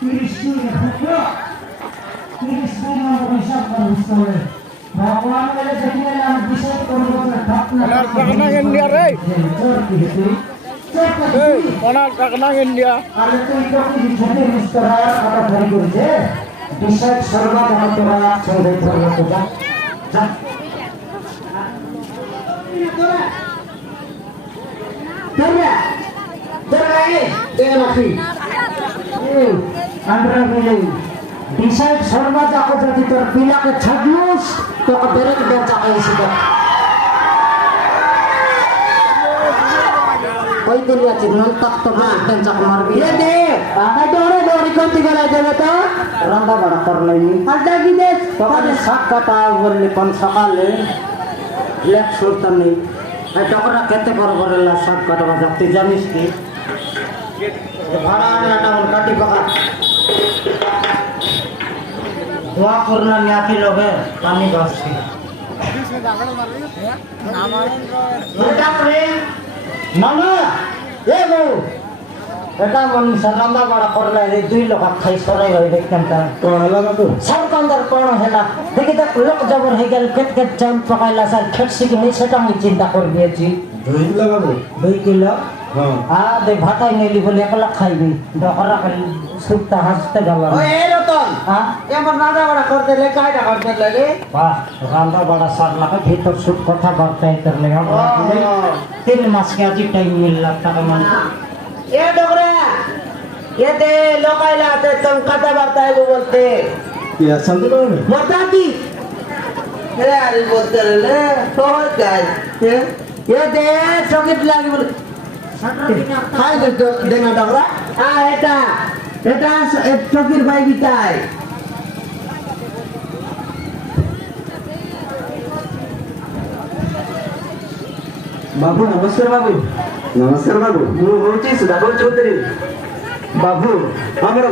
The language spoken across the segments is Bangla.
30 দিন হলো 30 দিন আমরা হিসাব করতে ভগবান বলে দেখলে আমি বিষয় করব না ঠাকুর কাকনা ইন্ডিয়া রে এই কোনার কাকনা ইন্ডিয়া আরে তুই তো কি ছেলে মিস্টার কথা ধরে করছে বিষয় সর্বদা তোরা চলে ধরে তো যা যা তোরা তোরা এ রাখি আমরা বলি বিষয় সর্বদা যদি তোর পিলাকে ছাড়লুস তোকে বেরেক বেচা খাইছি দেখ ওই দিন আছে নল তক তো বেঞ্চাক মারবি এ দে আটা ডরে ডরি করতে গেলে দেবে তো রান্না বড় করলাইনি আড্ডা কি দে তোকে সাত কাটা বললি কোন সকালে লেখ সুরতাম নেই এই টকরা খেতে করে বললা সাত কাটা বাজা তুই জানিস কি ভাড়া আনাটা মন কাটি পাকা দোয়া করনা নিয়াতি লোগে পানি বাসছি এটা করে মামা এ গো এটা মনীষ রান্না বড়া করলে এই 2 লোক খাই সরাই হই দেখতাম তা কোন হলা বাবু সরকার কোন হেলা দেখি দেখ লোক জবর হয়ে গেল কেট কেট জাম পকাইলা স্যার খেটছি কি নেই সেটা আমি চিন্তা করে দিয়েছি 2 কিলো বাবু 2 কিলো হ্যাঁ দে ভাটাই নেলি বলে একলা খাইবি ডকরা খালি সুপ্তা হাসতে গেল ওই এ রতন হ্যাঁ এমন রান্না বাড়া করতে লে কায়দা করতে লাগে বাহ রান্না বড়া সারলা ভিতর সুপ কথা করতে করলে আমরা 3 মাস के अजी टाइम मिल लगता है मन এ ডগরা এ দে লোকাইলা তে তুম কথা বার্তা है बोलते কি শান্তি বাবু बता दी अरे अरे बोलते रे तो जाए ये दे चॉकलेट लागी बोल खाई दे तो देना डगरा हां এটা এক চকির ভাই বিটাই বাবু নমস্কার বাবু নমস্কার বাবু ମୁଁ ହଉଛି ସୁଧାକର ଚୌଧୁରୀ ବାବୁ ଆମର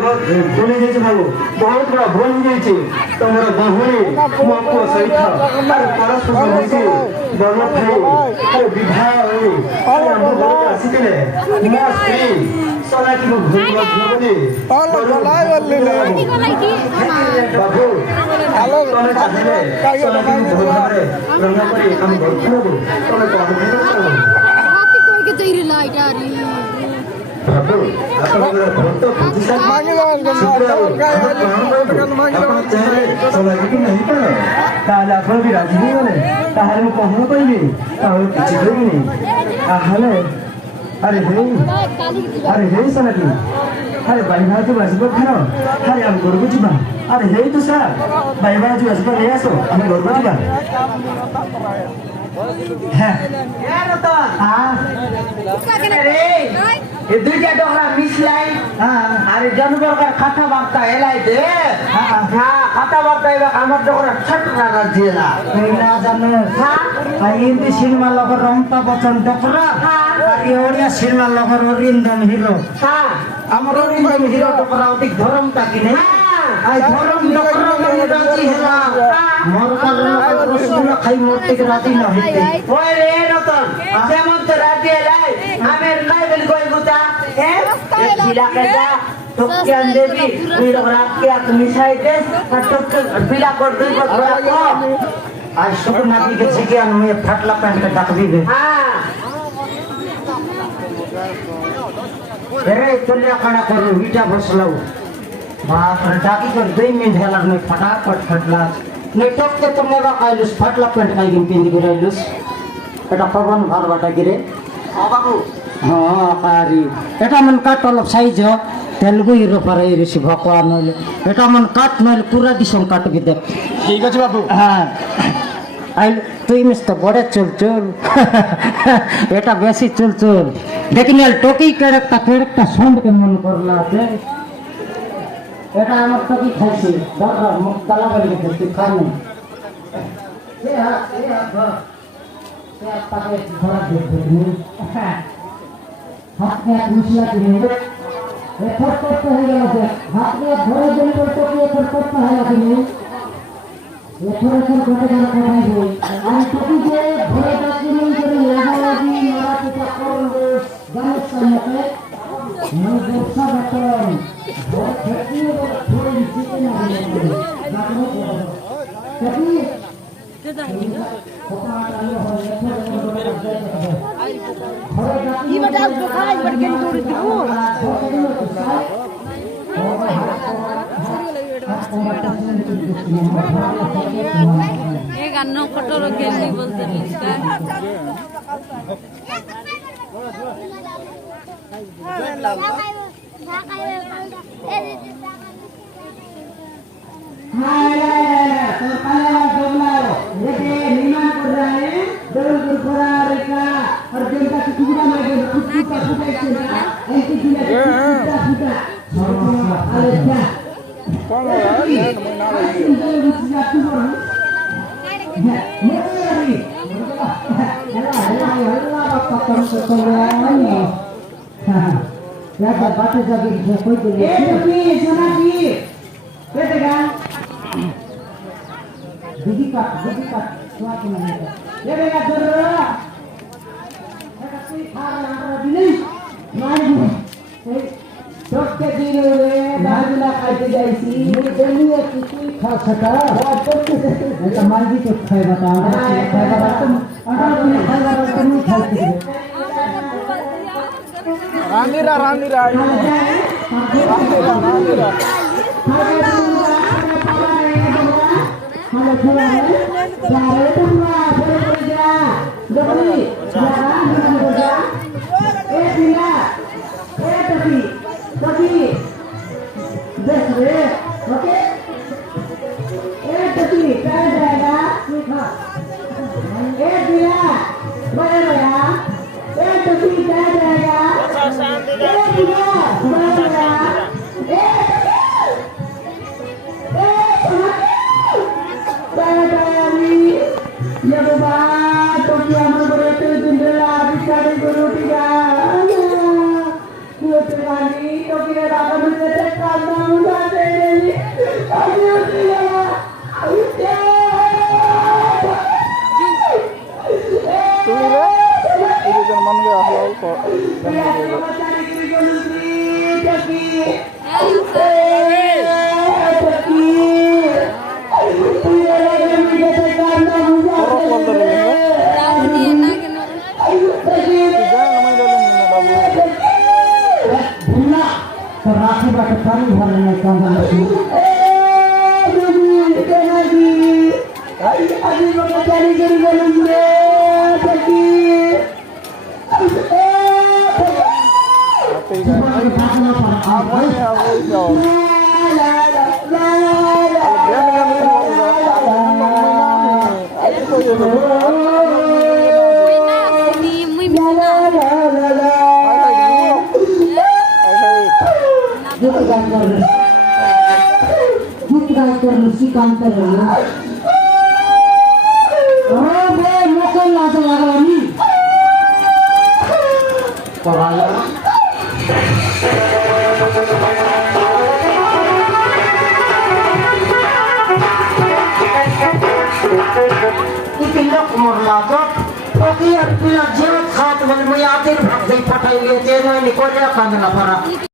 ଭୁଲ ହେଇଯାଇଛି ବାବୁ ବହୁତ ବଡ଼ ଭୁଲ ହେଇଯାଇଛି ତମର ବହୁଳି ମୋ ପୁଅ ସହିତ ପରସ୍ପର ମିଶି ବନ ଖାଇ ବିବାହ ହୋଇ ଆମ ଘରକୁ ଆସିଥିଲେ ମୋ ସ୍ତ୍ରୀ ସୋନାକ୍ଷୀକୁ ଭୁଲ ବୋଲି ବାବୁ ତମେ ଚାହିଁଲେ ସୋନାକ୍ଷୀକୁ ଭଲ ଭାବରେ ରଙ୍ଗ କରି ଆମ ଘରକୁ ନେବୁ ତମେ କଣ କହିବ ବାବୁ ଆପଣଙ୍କର ଭୋଟ ଆପଣ ଚାହିଁଲେ ସୋନାକ୍ଷୀକୁ ନେଇପାର ତାହେଲେ ଆପଣ ବି ରାଜି ହେଇଗଲେ ତାହେଲେ ମୁଁ କଣ କହିବି ଆଉ କିଛି କହିବିନି ତାହେଲେ ଆରେ ହେଇ ସୋନାକ୍ଷୀ ଆରେ ଭାଇ ଭାଉଜ ଆସିବ ଖାର ଆରେ ଆମେ ଘରକୁ ଯିବା ଆରେ ହେଇ ତୁ ସାର୍ ଭାଇ ଭାଉଜ ଆସିବ ନେଇ ଆସ ଆମେ ଘରକୁ ଯିବା ए रतन हां रे ये दुईटा डगरा मिसलाई अरे जनवर का खाता बार्ता एलाई दे हां खाता बार्ता एबा हमर डगरा छटरा राजिला पहिला जाने हां हिंदी सिनेमा लगर रंगता बच्चन डकरा আর ওড়িয়া সিনেমা লগর অরিন্দম হিরো हां আমার অরিন্দম হিরো ডকরা অধিক ধরমটা কি নেই আই ধরম ডকরা মানে রাজি হেলা মোর কারণে রসগোল্লা খাই মরতে রাজি না হইতে ओए रे रतन जेमन तो राजी एलाई आमेर लाई बेल कोई गुता ए पिला के जा तो क्या देवी कोई रात के आत मिसाई दे और तो पिला कर दे बड़ा को आज शुक्र नबी के छिकियान में फटला पैंट के डाक दी दे हां अरे चलिया खड़ा करो विटा बसलाऊ बाप रे डाकी कर 2 मिनट हेला में फटाफट फटला नहीं टक के तुमने बा आइलुस फटला पैंट खाई गिन पिंदी गिराइलुस এটা পবন ভাল বাটা গিরে ओ बाबू হ্যাঁ কারি এটা মন কাট অলপ সাইজ তেলুগু হিরো পারে ঋষি ভগবান নইলে এটা মন কাট নইলে পুরা দিশম কাটবি দেখ ঠিক আছে বাবু হ্যাঁ আই তুই মিস্টার বড় চল চল এটা বেশি চল চল দেখিনাল টকি কেরেক্টা সন্ডকে মন করলা আছে এটা আমার টকি খাইছি দাদা মুখ কালা করে দিতে খানে সে হাত সে তাকে ধরা দেখবে হ্যাঁ হাত নিয়ে মুশলা দিলে এ ফট হয়ে গেল যে হাত নিয়ে ধরে দিলে তো টকি ফট হয়ে গেল ये थोड़ा सा घटे जाना पड़ेगा और टोपी के भरे जाती नहीं करे लगाओगी मेरा पिता कौन गणेश समय पे मैं व्यवसाय बटन बहुत खेती एक अन्नो कटोर गेली बोलते लिखा रांदीरा रांदीरा रांदीरा मन गया राखी बाटे पानी भरने काम जेवत खात म्हणजे मी आतील भाग पठाई येते नाही कोणत्या कांदा